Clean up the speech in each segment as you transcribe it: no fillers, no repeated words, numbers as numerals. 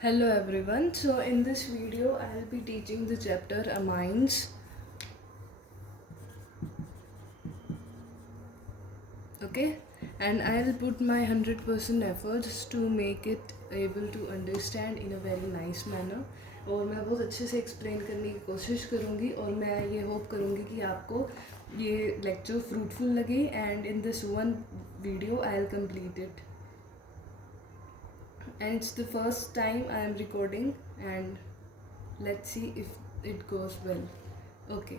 Hello everyone. So in this video I will be teaching the chapter amines. Okay, and I'll put my 100% efforts to make it able to understand in a very nice manner. और मैं बहुत अच्छे से explain करने की कोशिश करूँगी और मैं ये होप करूँगी कि आपको ये लेक्चर फ्रूटफुल लगे and in this one video I will complete it. And it's the first time I am recording, and let's see if it goes well. Okay,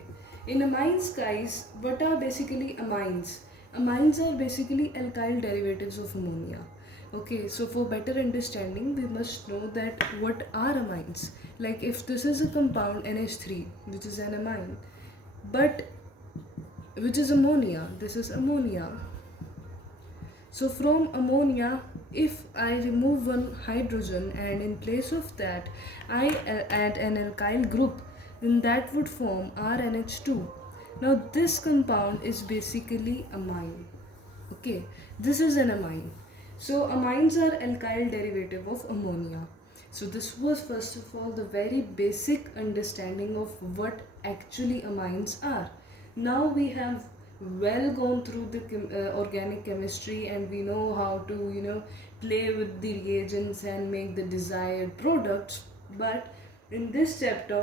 in amines, guys, what are basically amines? Amines are basically alkyl derivatives of ammonia. Okay, so for better understanding we must know that what are amines. Like if this is a compound NH3 which is an amine, but which is ammonia, this is ammonia. So from ammonia, if I remove one hydrogen and in place of that I add an alkyl group, then that would form RNH2. Now this compound is basically amine. Okay, this is an amine. So amines are alkyl derivative of ammonia. So this was first of all the very basic understanding of what actually amines are. Now we have well gone through the organic chemistry, and we know how to play with the reagents and make the desired products. But in this chapter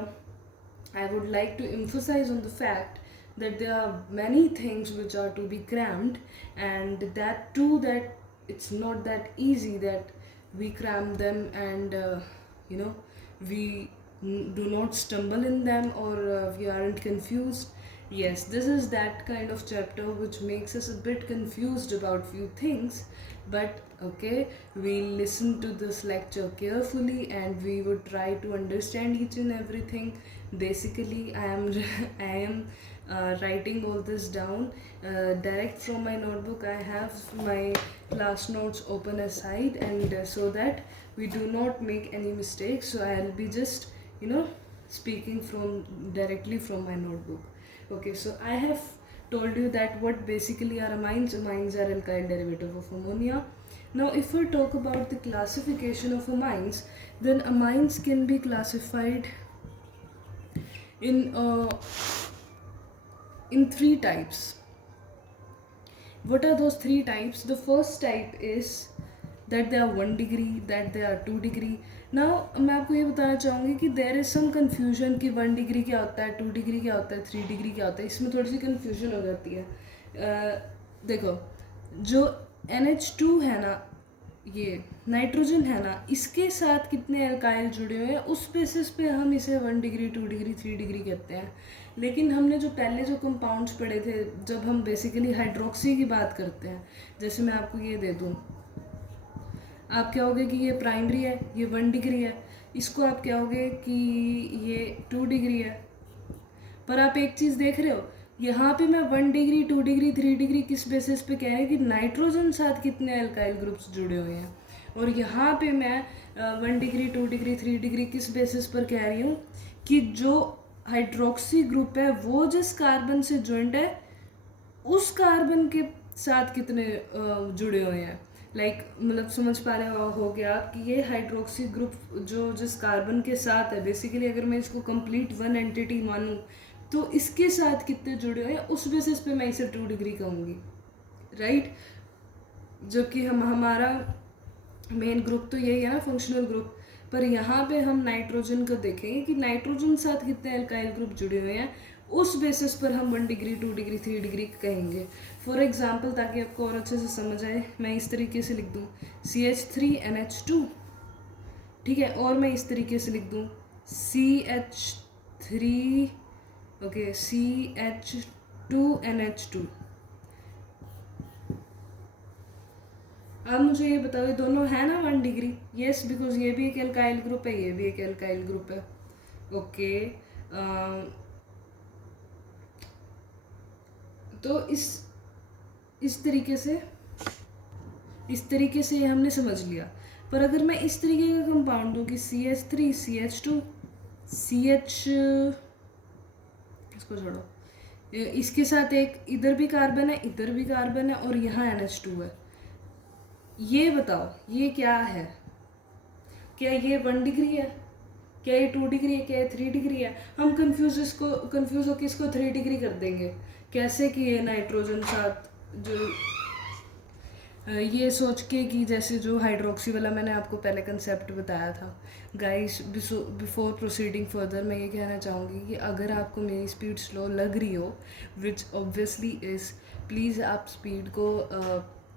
I would like to emphasize on the fact that there are many things which are to be crammed, and that too that it's not that easy that we cram them and you know we do not stumble in them, or we aren't confused. Yes, this is that kind of chapter which makes us a bit confused about few things, but okay, we'll listen to this lecture carefully and we would try to understand each and everything. Basically I am writing all this down direct from my notebook. I have my class notes open aside, and so that we do not make any mistakes, so I'll be just speaking from directly from my notebook. Okay, so I have told you that what basically are amines. Amines are alkyl derivative of ammonia. Now if we talk about the classification of amines, then amines can be classified in three types. What are those three types? The first type is that they are 1 degree, that they are 2 degree. Now मैं आपको ये बताना चाहूँगी कि there is some confusion कि 1 degree क्या होता है, 2 degree क्या होता है, 3 degree क्या होता है. इसमें थोड़ी सी confusion हो जाती है. देखो, जो NH2 है ना, ये नाइट्रोजन है ना, इसके साथ कितने अल्काइल जुड़े हुए हैं उस बेसिस पे हम इसे 1 डिग्री 2 डिग्री 3 डिग्री कहते हैं. लेकिन हमने जो पहले जो कंपाउंड्स पढ़े थे, जब हम बेसिकली हाइड्रोक्सी की बात करते हैं, जैसे मैं आपको ये दे दूँ, आप कहोगे कि ये प्राइमरी है, ये 1 डिग्री है. इसको आप कहोगे कि ये 2 डिग्री है. पर आप एक चीज़ देख रहे हो, यहाँ पे मैं 1 डिग्री 2 डिग्री 3 डिग्री किस बेसिस पे कह रहे हैं कि नाइट्रोजन साथ कितने अल्काइल ग्रुप्स जुड़े हुए हैं, और यहाँ पे मैं 1 डिग्री 2 डिग्री 3 डिग्री किस बेसिस पर कह रही हूँ कि जो हाइड्रोक्सी ग्रुप है वो जिस कार्बन से ज्वाइंट है उस कार्बन के साथ कितने जुड़े हुए हैं. मतलब समझ पा रहे हो गया कि ये हाइड्रोक्सी ग्रुप जो जिस कार्बन के साथ है, बेसिकली अगर मैं इसको कंप्लीट वन एंटिटी मानूँ तो इसके साथ कितने जुड़े हुए हैं उस बेसिस पे मैं इसे 2 डिग्री कहूँगी, राइट. जबकि हमारा मेन ग्रुप तो यही है ना, फंक्शनल ग्रुप. पर यहाँ पे हम नाइट्रोजन को देखेंगे कि नाइट्रोजन साथ कितने अल्काइल ग्रुप जुड़े हुए हैं, उस बेसिस पर हम 1 डिग्री 2 डिग्री 3 डिग्री कहेंगे. फॉर एग्जांपल, ताकि आपको और अच्छे से समझ आए, मैं इस तरीके से लिख दूँ CH3NH2, ठीक है, और मैं इस तरीके से लिख दूँ CH3, ओके, CH2NH2. अब मुझे ये बताओ, ये दोनों है ना 1 डिग्री? यस, बिकॉज ये भी एक एल्काइल ग्रुप है, ये भी एक एल्काइल ग्रुप है. ओके, तो इस तरीके से ये हमने समझ लिया. पर अगर मैं इस तरीके का कंपाउंड दूँ कि CH3 CH2 CH, इसको छोड़ो, इसके साथ एक इधर भी कार्बन है, इधर भी कार्बन है, और यहाँ NH2 है, ये बताओ ये क्या है. क्या ये 1 डिग्री है, क्या ये 2 डिग्री है, क्या ये 3 डिग्री है? हम कंफ्यूज होकर इसको 3 डिग्री कर देंगे। कैसे कि ये नाइट्रोजन साथ जो ये सोच के कि जैसे जो हाइड्रोक्सी वाला मैंने आपको पहले कंसेप्ट बताया था। गाइस, बिफोर प्रोसीडिंग फर्दर मैं ये कहना चाहूँगी कि अगर आपको मेरी स्पीड स्लो लग रही हो, विच ऑब्वियसली इज़, प्लीज़ आप स्पीड को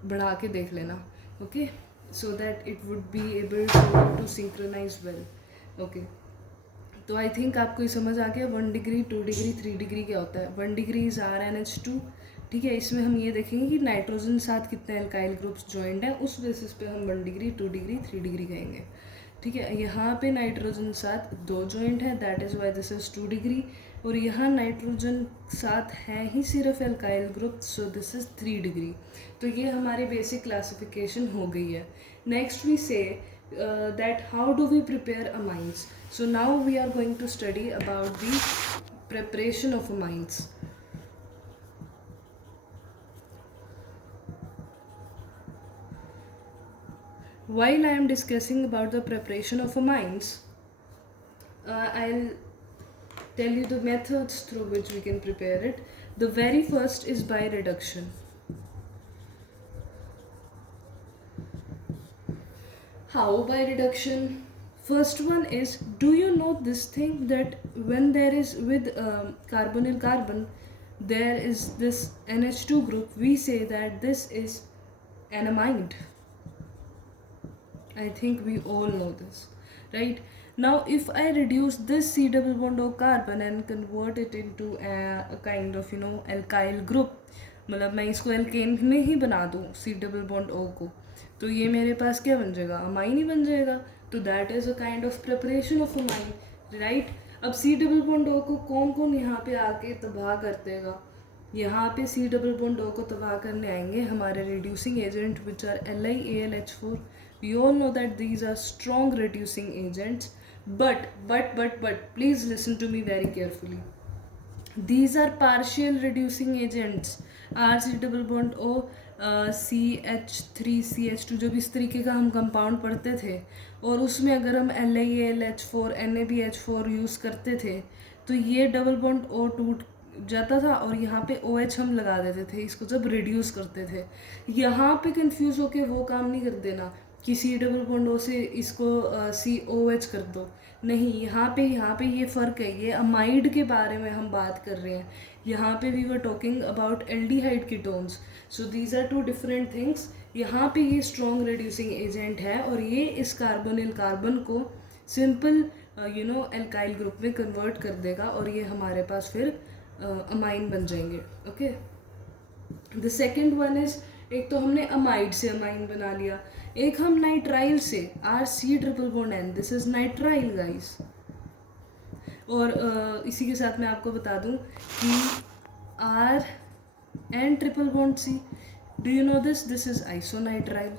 बढ़ा के देख लेना, okay, so that it would be able to synchronise well. Okay, तो आई थिंक आपको ये समझ आ गया 1 डिग्री, 2 डिग्री, 3 डिग्री क्या होता है। 1 डिग्री इज़ RnH2, ठीक है। इसमें हम ये देखेंगे कि नाइट्रोजन साथ कितने अल्काइल ग्रुप्स जॉइंट हैं, उस बेसिस पे हम 1 डिग्री, 2 डिग्री, 3 डिग्री कहेंगे, ठीक है। यहाँ पे नाइट्रोजन साथ 2 जॉइंट है, that is why this is 2 degree, और यहाँ नाइट्रोजन साथ है ही सिर्फ alkyl group, so this is 3 degree. तो ये हमारी बेसिक क्लासिफिकेशन हो गई है। नेक्स्ट वी से that how do we prepare amines. So now we are going to study about the preparation of amines. While I am discussing about the preparation of amines, I'll tell you the methods through which we can prepare it. The very first is by reduction. How by reduction? First one is, do you know this thing that when there is with carbonyl carbon, there is this NH2 group, we say that this is an amide. I think we all know this, right? Now if I reduce this C double bond O carbon and convert it into a kind of alkyl group, मतलब मैं इसको alkene में ही बना दूँ C double bond O को, तो ये मेरे पास क्या बन जाएगा, अमाइन ही बन जाएगा। तो that is a kind of preparation of amine, right. अब C डबल बॉन्ड O को कौन कौन यहाँ पे आके तबाह कर देगा, यहाँ पे C डबल बॉन्ड O को तबाह करने आएंगे हमारे reducing agent which are LiAlH4। We all know that these are strong reducing agents, but please listen to me very carefully. These are partial reducing agents. RC double bond O, CH3CH2, जब इस तरीके का हम compound पढ़ते थे और उसमें अगर हम LiAlH4 NaBH4 यूज़ करते थे तो ये डबल बॉन्ड O टूट जाता था और यहाँ पे OH हम लगा देते थे इसको जब रिड्यूस करते थे। यहाँ पे कंफ्यूज होके वो काम नहीं कर देना कि C डबल बॉन्ड O से इसको COH कर दो, नहीं। यहाँ पे ये फ़र्क है, ये अमाइड के बारे में हम बात कर रहे हैं। यहाँ पे we were talking about aldehyde ketones, so these are 2 different things. यहाँ पे ये स्ट्रॉन्ग रिड्यूसिंग एजेंट है और ये इस कार्बोनिल कार्बन को सिंपल एल्काइल ग्रुप में कन्वर्ट कर देगा और ये हमारे पास फिर अमाइन बन जाएंगे, okay. The second one is, एक तो हमने अमाइड से अमाइन बना लिया, एक हम नाइट्राइल से RC triple bond N, this is nitrile guys. और इसी के साथ मैं आपको बता दूं कि RN triple bond C, do you know this is isonitrile.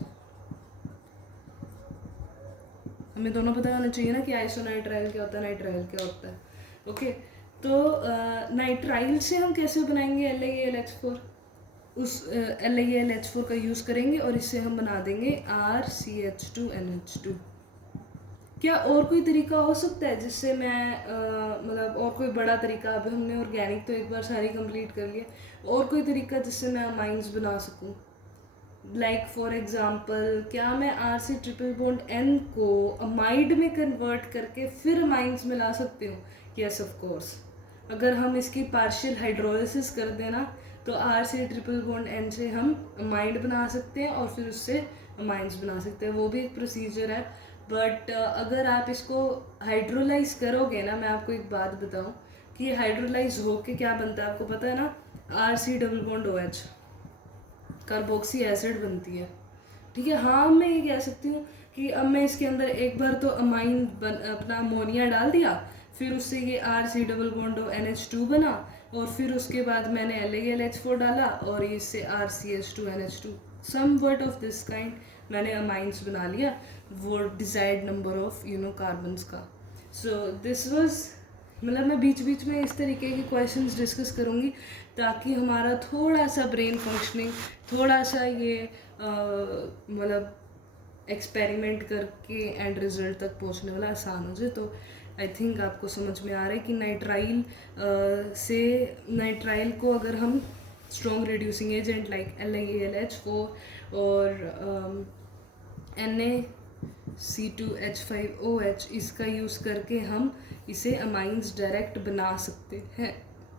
हमें दोनों पता होना चाहिए ना कि आइसोनाइट्राइल क्या होता है, नाइट्राइल क्या होता है, ओके। तो नाइट्राइल से हम कैसे बनाएंगे LiAlH4, उस LiAlH4 का यूज़ करेंगे और इससे हम बना देंगे RCH2NH2। क्या और कोई तरीका हो सकता है जिससे मैं मतलब और कोई बड़ा तरीका, अभी हमने ऑर्गेनिक तो एक बार सारी कंप्लीट कर लिया, और कोई तरीका जिससे मैं अमाइंस बना सकूं? लाइक फॉर एग्जांपल, क्या मैं RC ट्रिपल बॉन्ड N को अमाइड में कन्वर्ट करके फिर अमाइंस में ला सकती हूँ? Yes of course. अगर हम इसकी पार्शियल हाइड्रोलिसिस कर देना तो RC ट्रिपल बॉन्ड N से हम अमाइड बना सकते हैं और फिर उससे अमाइंस बना सकते हैं, वो भी एक प्रोसीजर है। बट अगर आप इसको हाइड्रोलाइज करोगे ना, मैं आपको एक बात बताऊं कि हाइड्रोलाइज हो के क्या बनता है, आपको पता है ना, RC double bond OH carboxy acid बनती है, ठीक है। हाँ, मैं ये कह सकती हूँ कि अब मैं इसके अंदर एक बार तो अमाइन अपना अमोनिया डाल दिया, फिर उससे ये RC डबल बॉन्ड NH2 बना, और फिर उसके बाद मैंने LiAlH4 डाला और इससे RCH2NH2, some word of this kind मैंने अमाइंस बना लिया, वो डिजायर्ड नंबर ऑफ कार्बन्स का। सो दिस वाज, मतलब मैं बीच बीच में इस तरीके के क्वेश्चंस डिस्कस करूँगी ताकि हमारा थोड़ा सा ब्रेन फंक्शनिंग, थोड़ा सा ये मतलब एक्सपेरिमेंट करके एंड रिजल्ट तक पहुंचने वाला आसान हो जाए। तो आई थिंक आपको समझ में आ रहा है कि नाइट्राइल को अगर हम strong reducing agent like LiAlH4 और Na C2H5OH इसका यूज़ करके हम इसे अमाइंस डायरेक्ट बना सकते हैं।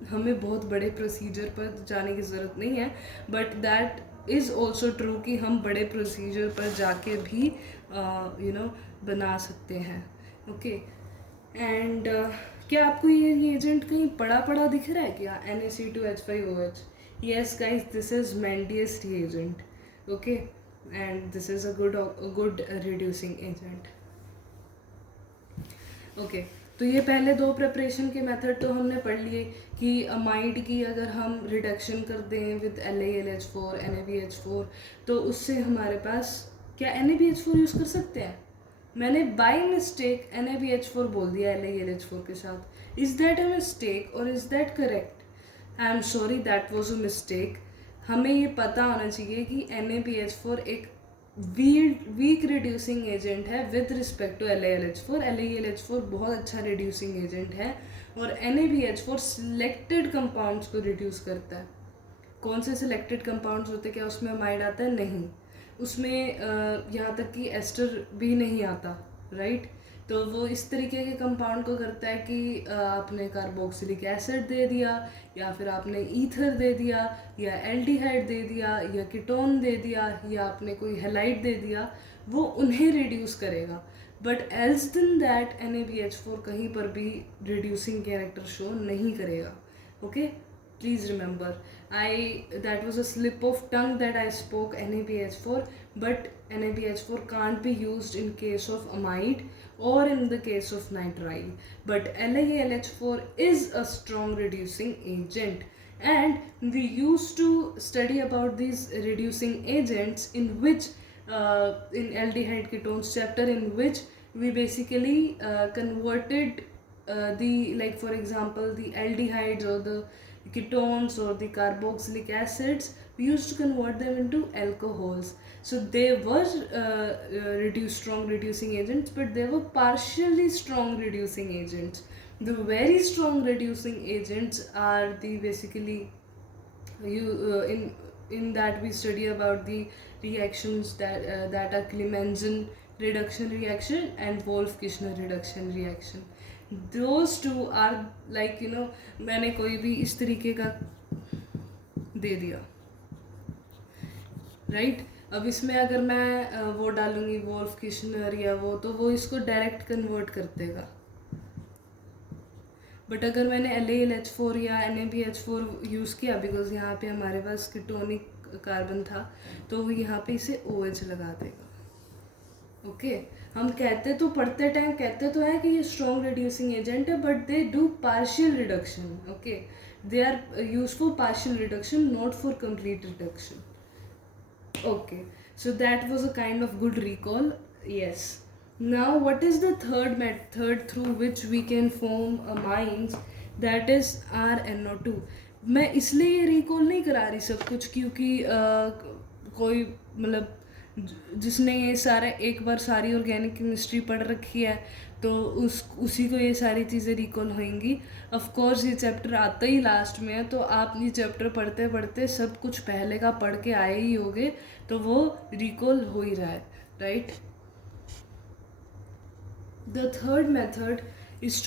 हमें बहुत बड़े प्रोसीजर पर जाने की ज़रूरत नहीं है, but that is also true कि हम बड़े प्रोसीजर पर जाके भी बना सकते हैं। ओके एंड क्या आपको ये एजेंट कहीं पड़ा पड़ा दिख रहा है क्या? Na C2H5OH। Yes guys, this is Mendius reagent. Okay, and this is a good reducing agent. Okay, तो ये पहले दो प्रिपरेशन के मेथड तो हमने पढ़ लिए कि अमाइड की अगर हम रिडक्शन कर दें विद LiAlH4 NaBH4 तो उससे हमारे पास क्या NaBH4 यूज़ कर सकते हैं? मैंने बाय मिस्टेक NaBH4 बोल दिया LiAlH4 के साथ। इज़ दैट अ मिस्टेक और is that correct? I am sorry, that was a mistake. हमें ये पता होना चाहिए कि NaBH4 एक वीक रिड्यूसिंग एजेंट है with respect to LiAlH4। LiAlH4 बहुत अच्छा रिड्यूसिंग एजेंट है और NaBH4 सिलेक्टेड कंपाउंड्स को रिड्यूस करता है। कौन से सिलेक्टेड कंपाउंड्स होते हैं? क्या उसमें अमाइड आता है? नहीं, उसमें यहाँ तक कि एस्टर भी नहीं आता, राइट। तो वो इस तरीके के कंपाउंड को करता है कि आपने कार्बोक्सिलिक एसिड दे दिया या फिर आपने ईथर दे दिया या एल्डिहाइड दे दिया या कीटोन दे दिया या आपने कोई हेलाइड दे दिया, वो उन्हें रिड्यूस करेगा। But else then that NaBH4 कहीं पर भी रिड्यूसिंग कैरेक्टर शो नहीं करेगा। Okay, please remember, that was a slip of tongue that I spoke NaBH4, but NaBH4 can't be used in case of amide or in the case of nitrile, but LiAlH4 is a strong reducing agent, and we used to study about these reducing agents in which in aldehyde ketones chapter, in which we basically converted the, like for example, the aldehydes or the ketones or the carboxylic acids, we used to convert them into alcohols. So they were strong reducing agents, but they were partially strong reducing agents. The very strong reducing agents are the basically in that we study about the reactions that are Clemenson reduction reaction and Wolff-Kishner reduction reaction. Those two are like, मैंने कोई भी इस तरीके का दे दिया, right. अब इसमें अगर मैं वो डालूंगी वोल्फ-किशनर या वो, तो वो इसको डायरेक्ट कन्वर्ट कर देगा। बट अगर मैंने LiAlH4 या NaBH4 यूज़ किया, बिकॉज यहाँ पे हमारे पास कीटोनिक कार्बन था, तो वो यहाँ पे इसे OH लगा देगा। ओके, हम कहते तो पढ़ते टाइम कहते तो है कि ये स्ट्रॉन्ग रिड्यूसिंग एजेंट है, but they do partial reduction. Okay, they are use for partial reduction, not for complete reduction. Okay, so that was a kind of good recall. Yes. Now, what is the third method through which we can form amines? That is RNO2. मैं इसलिए ये recall नहीं करा रही सब कुछ क्योंकि कोई मतलब जिसने ये सारा एक बार सारी ऑर्गेनिक केमिस्ट्री पढ़ रखी है तो उसी को ये सारी चीज़ें रिकॉल होंगी। ऑफ कोर्स ये चैप्टर आता ही लास्ट में है, तो आप ये चैप्टर पढ़ते पढ़ते सब कुछ पहले का पढ़ के आए ही होगे, तो वो रिकॉल हो ही रहा है, right. The third method is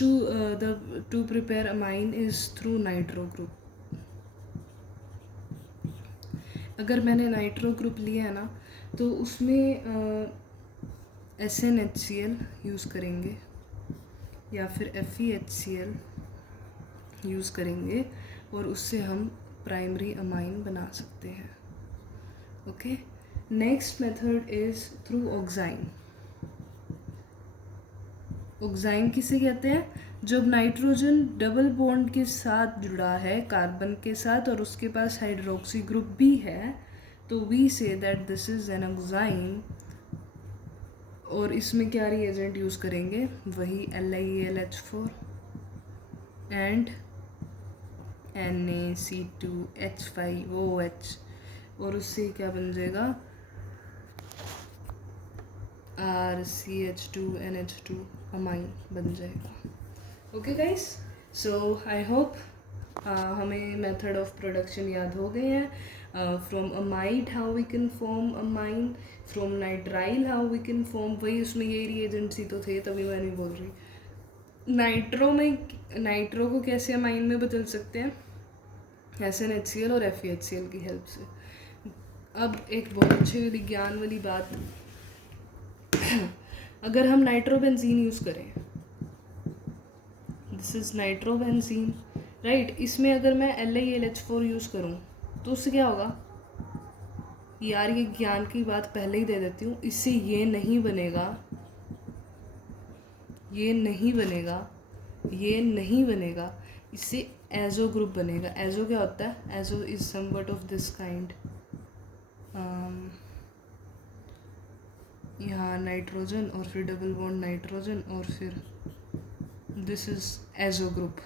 to prepare amine is through nitro group. अगर मैंने नाइट्रो ग्रुप लिया है ना, तो उसमें SnHCl यूज़ करेंगे या फिर FeHCl यूज़ करेंगे और उससे हम प्राइमरी अमाइन बना सकते हैं। Okay, next method is through oxime. Oxime किसे कहते हैं? जब नाइट्रोजन डबल बॉन्ड के साथ जुड़ा है कार्बन के साथ और उसके पास हाइड्रोक्सी ग्रुप भी है, तो we say that this is an oxime. और इसमें क्या रिएजेंट यूज़ करेंगे? वही LiAlH4 एंड Na C2H5OH, और उससे क्या बन जाएगा? RCH2NH2 अमाइन बन जाएगा. Okay guys, so I hope हमें मेथड ऑफ प्रोडक्शन याद हो गए हैं. From amide how we can form amine, from nitrile how we can form, वही उसमें ये रिएजेंट्स ही तो थे, तभी मैं नहीं बोल रही. नाइट्रो को कैसे अमाइन में बदल सकते हैं, SnHCl और FeHCl की हेल्प से. अब एक बहुत अच्छी विज्ञान वाली बात, अगर हम नाइट्रोबेंजीन यूज़ करें, दिस इज़ नाइट्रोबेंजीन राइट, इसमें अगर मैं LiLH4 यूज़ करूँ तो उससे क्या होगा यार, ये ज्ञान की बात पहले ही दे देती हूँ, इससे ये नहीं बनेगा, ये नहीं बनेगा, ये नहीं बनेगा, इससे एजो ग्रुप बनेगा. एजो क्या होता है, azo is somewhat of this kind. यहाँ नाइट्रोजन और फिर डबल बॉन्ड नाइट्रोजन और फिर दिस इज एजो ग्रुप,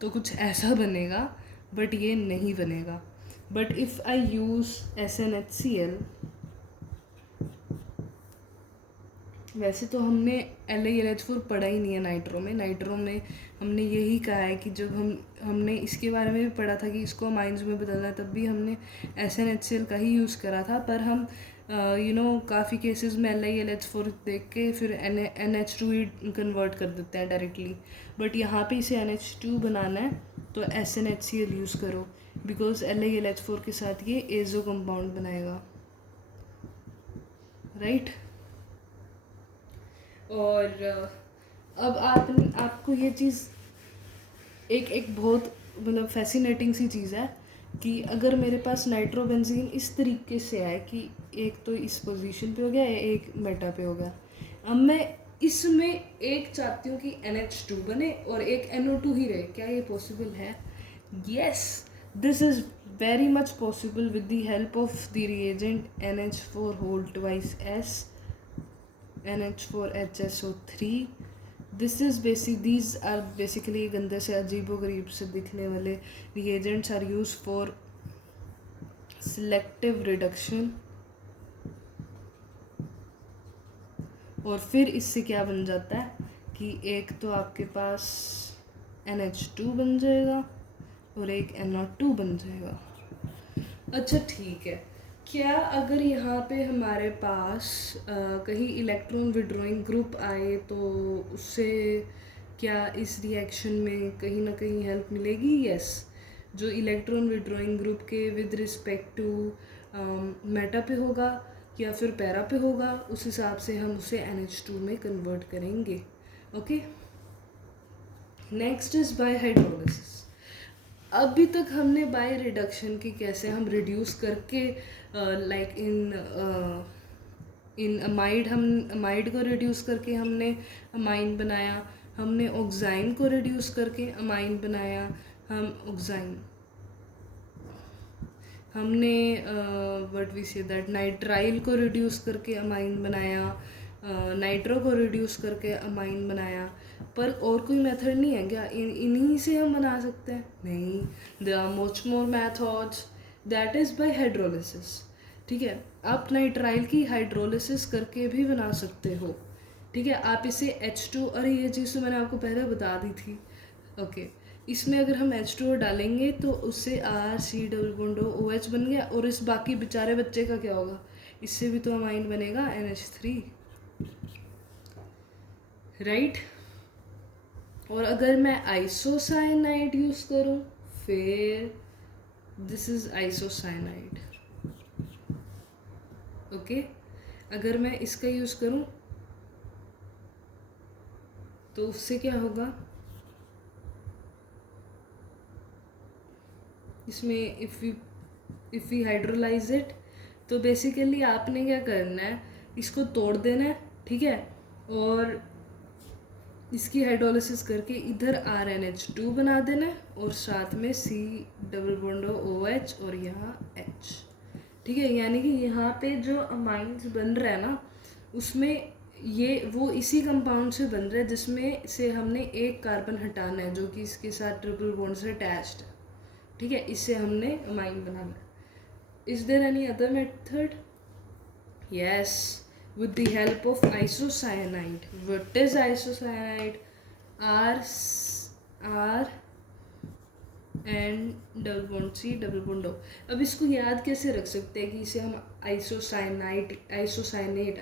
तो कुछ ऐसा बनेगा, बट ये नहीं बनेगा. But if I use SnHCl, वैसे तो हमने LiLH4 पढ़ा ही नहीं है नाइट्रो में. नाइट्रो में हमने यही कहा है कि जब हमने इसके बारे में भी पढ़ा था कि इसको अमाइंस में बदलना है, तब भी हमने SnHCl का ही यूज़ करा था. पर हम काफ़ी केसेस में LiLH4 देख के फिर NH2 ही कन्वर्ट कर देते हैं डायरेक्टली. बट यहाँ पे इसे NH2 बनाना है तो SnHCl यूज़ करो, बिकॉज LiLH4 के साथ ये एजो कंपाउंड बनाएगा, राइट. और अब आपको ये चीज़ एक बहुत मतलब फैसिनेटिंग सी चीज़ है कि अगर मेरे पास नाइट्रोबेंजीन इस तरीके से आए कि एक तो इस पोजीशन पे हो गया, एक मेटा पे हो गया, अब मैं इसमें एक चाहती हूँ कि NH2 बने और एक NO2 ही रहे. क्या ये पॉसिबल है? Yes, this is very much possible with the help of the reagent NH4 whole twice S NH4HSO3. These are basically गंदे से अजीबोगरीब से दिखने वाले reagents are used for selective reduction. और फिर इससे क्या बन जाता है कि एक तो आपके पास NH2 बन जाएगा और एक NO2 बन जाएगा. अच्छा ठीक है, क्या अगर यहाँ पे हमारे पास कहीं इलेक्ट्रॉन विड्रॉइंग ग्रुप आए तो उससे क्या इस रिएक्शन में कहीं ना कहीं हेल्प मिलेगी? यस, जो इलेक्ट्रॉन विड्रॉइंग ग्रुप के विद रिस्पेक्ट टू मेटा पे होगा या फिर पैरा पे होगा, उस हिसाब से हम उसे NH2 में कन्वर्ट करेंगे. Okay, next is by hydrolysis. अभी तक हमने बाय रिडक्शन की कैसे हम रिड्यूस करके लाइक इन अमाइड, हम अमाइड को रिड्यूस करके हमने अमाइन बनाया, हमने ऑक्साइन को रिड्यूस करके अमाइन बनाया, हमने what we say that nitrile को रिड्यूस करके अमाइन बनाया, नाइट्रो को रिड्यूस करके अमाइन बनाया. पर और कोई मेथड नहीं है क्या? इन्हीं से हम बना सकते हैं? नहीं, there are much more methods, that is by hydrolysis. ठीक है, आप नाइट्राइल की हाइड्रोलिसिस करके भी बना सकते हो. ठीक है, आप इसे H2, अरे ये चीज़ तो मैंने आपको पहले बता दी थी. ओके, इसमें अगर हम H2O डालेंगे तो उससे RC डबल बॉन्ड OH बन गया, और इस बाकी बेचारे बच्चे का क्या होगा? इससे भी तो अमाइन बनेगा NH3, राइट. और अगर मैं आइसोसाइनाइड यूज़ करूँ, फिर दिस इज़ आइसोसाइनाइड. ओके, अगर मैं इसका यूज़ करूँ तो उससे क्या होगा? इसमें इफ़ वी हाइड्रोलाइज इट, तो बेसिकली आपने क्या करना है, इसको तोड़ देना है. ठीक है, और इसकी हाइड्रोलिसिस करके इधर RNH2 बना देना है और साथ में C डबल बॉन्ड OH और यहाँ H. ठीक है, यानी कि यहाँ पे जो अमाइंस बन रहा है ना, उसमें ये वो इसी कंपाउंड से बन रहा है जिसमें से हमने एक कार्बन हटाना है जो कि इसके साथ ट्रिपल बॉन्ड से अटैच्ड है. ठीक है, इससे हमने अमाइन बनाना है. Is there any other method? Yes, with the help of isocyanide. What is isocyanide? R and double bond C double bond O. अब इसको याद कैसे रख सकते हैं कि इसे हम आइसोसाइनेट आई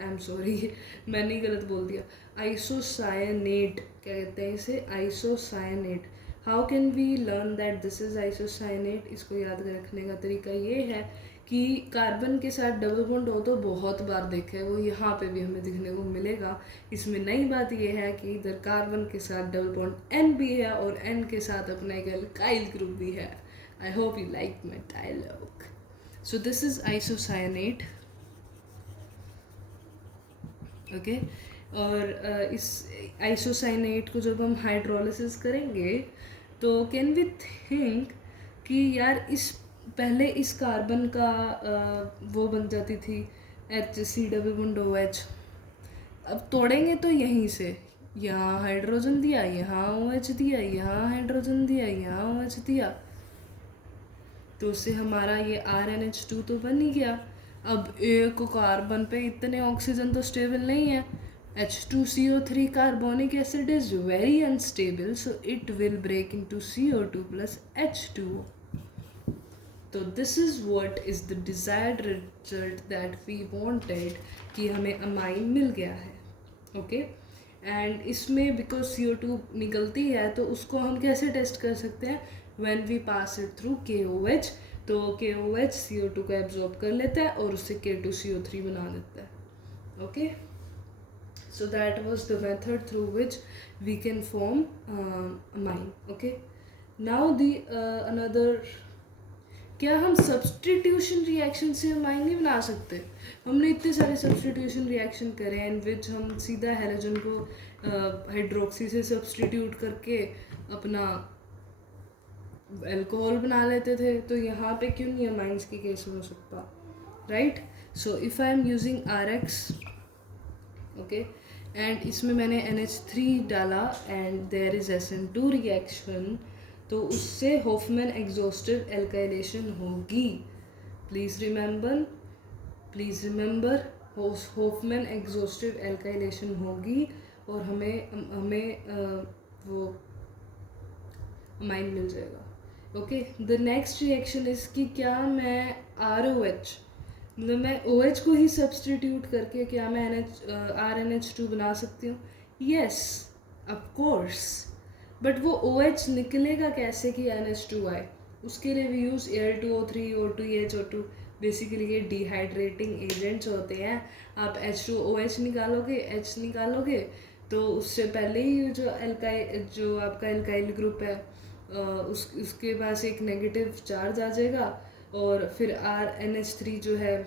एम सॉरी मैंने गलत बोल दिया. आइसोसायनेट क्या कहते हैं इसे? Isocyanate. How can we learn that this is isocyanate? इसको याद रखने का तरीका ये है कि कार्बन के साथ डबल बॉन्ड हो तो बहुत बार देखा है, वो यहाँ पे भी हमें दिखने को मिलेगा. इसमें नई बात ये है कि इधर कार्बन के साथ डबल बॉन्ड एन भी है और एन के साथ अपना एक एल्काइल ग्रुप भी है. I hope you like my dialogue. So this is isocyanate. Okay. और इस आइसोसाइनेट को जब हम हाइड्रोलिसिस करेंगे तो कैन वी थिंक कि यार इस पहले इस कार्बन का वो बन जाती थी HCOOH. अब तोड़ेंगे तो यहीं से यहाँ हाइड्रोजन दिया, यहाँ OH दिया, यहाँ हाइड्रोजन दिया, यहाँ OH दिया, तो उससे हमारा ये RNH2 तो बन ही गया. अब एक कार्बन पे इतने ऑक्सीजन तो स्टेबल नहीं है. H2CO3 carbonic acid is very unstable, so it will break into CO2 plus H2O. तो this is what is the desired result that we wanted कि हमें अमाइन मिल गया है. ओके. एंड इसमें बिकॉज CO2 निकलती है तो उसको हम कैसे टेस्ट कर सकते हैं? When we pass it through KOH. तो KOH CO2 को एब्जॉर्ब कर लेता है और उससे K2CO3 बना देता है. Okay. So that was the method through which we can form amine. Okay. Now the another, क्या हम सब्सटीट्यूशन रिएक्शन से अमाइन नहीं बना सकते? हमने इतने सारे सब्सटीट्यूशन रिएक्शन करे हैं इन विच हम सीधा हेलोजन को हाइड्रोक्सी से सब्सटीट्यूट करके अपना अल्कोहल बना लेते थे. तो यहाँ पे क्यों नहीं अमाइंस की केस हो सकता? Right. So if I am using RX, okay, and इसमें मैंने NH3 डाला and there is SN2 reaction, तो उससे होफमैन एग्जॉस्टिव एल्काइलेशन होगी. Please remember Hofmann exhaustive alkylation होगी और हमें वो अमाइन मिल जाएगा. Okay. The next reaction is कि क्या मैं ROH मतलब मैं OH को ही सब्सटीट्यूट करके क्या मैं RNH2 बना सकती हूँ? Yes, of course. बट वो OH निकलेगा कैसे कि NH2 आए? उसके लिए we use Al2O3 O2 HO2. Basically ये डिहाइड्रेटिंग एजेंट्स होते हैं. आप H2OH निकालोगे, H निकालोगे तो उससे पहले ही जो आपका एल्काइल ग्रुप है उसके पास एक नेगेटिव चार्ज आ जाएगा और फिर NH3 जो है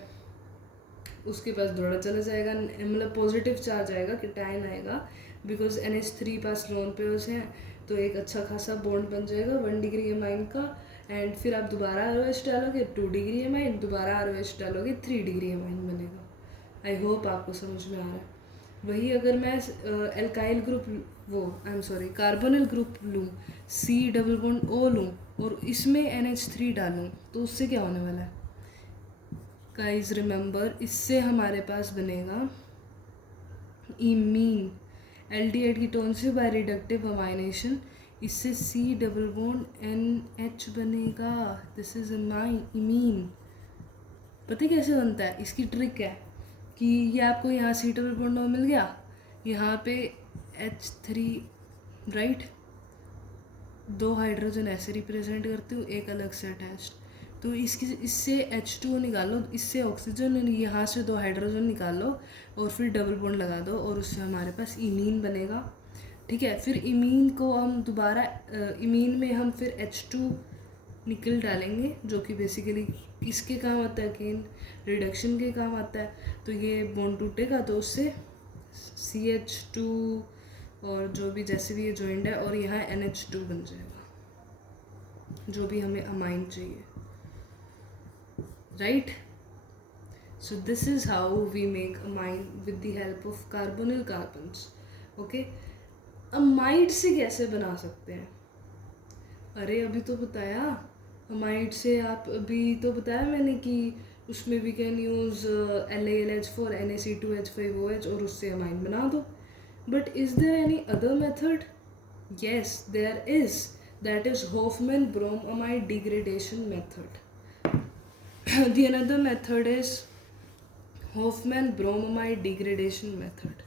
उसके पास दौड़ा चला जाएगा, मतलब पॉजिटिव चार्ज आएगा, कैटायन आएगा, because NH3 pass lone pairs हैं. तो एक अच्छा खासा बॉन्ड बन जाएगा 1 डिग्री अमाइन का. एंड फिर आप दोबारा ROH डालोगे 2 डिग्री अमाइन, दोबारा ROH डालोगे 3 डिग्री अमाइन बनेगा. आई होप आपको समझ में आ रहा है. वही अगर मैं एल्काइल ग्रुप कार्बोनिल ग्रुप लूँ, C+O लूँ और इसमें NH3 डालूँ तो उससे क्या होने वाला है? गाइस रिमेंबर, इससे हमारे पास बनेगा इमीन. एल्डिहाइड कीटोन से बाय रिडक्टिव अमाइनेशन इससे C+NH बनेगा. This is imine. पता है कैसे बनता है? इसकी ट्रिक है कि ये आपको यहाँ C+O मिल गया, यहाँ पे H3 राइट, 2 हाइड्रोजन ऐसे रिप्रेजेंट करते हो, एक अलग से अटैच्ड. तो इससे H2O निकालो, इससे ऑक्सीजन, यहाँ से 2 हाइड्रोजन निकालो और फिर डबल बॉन्ड लगा दो और उससे हमारे पास इमीन बनेगा. ठीक है. फिर इमीन को हम दोबारा इमीन में हम फिर H2 निकल डालेंगे जो कि बेसिकली किसके काम आता है? अगेन रिडक्शन के काम आता है. तो ये बॉन्ड टूटेगा तो उससे CH2 और जो भी जैसे भी ये जॉइंड है और यहाँ NH2 बन जाएगा जो भी हमें अमाइन चाहिए. Right. So this is how we make amine with the help of carbonyl carbons. Okay. Amide से कैसे बना सकते हैं? अरे अभी तो बताया अमाइड से. आप अभी तो बताया मैंने कि उसमें we can use LaLH4 Na C2H5OH और उससे अमाइन बना दो. But is there any other method? Yes, there is. That is Hofmann bromamide degradation method. The another method is Hofmann bromamide degradation method.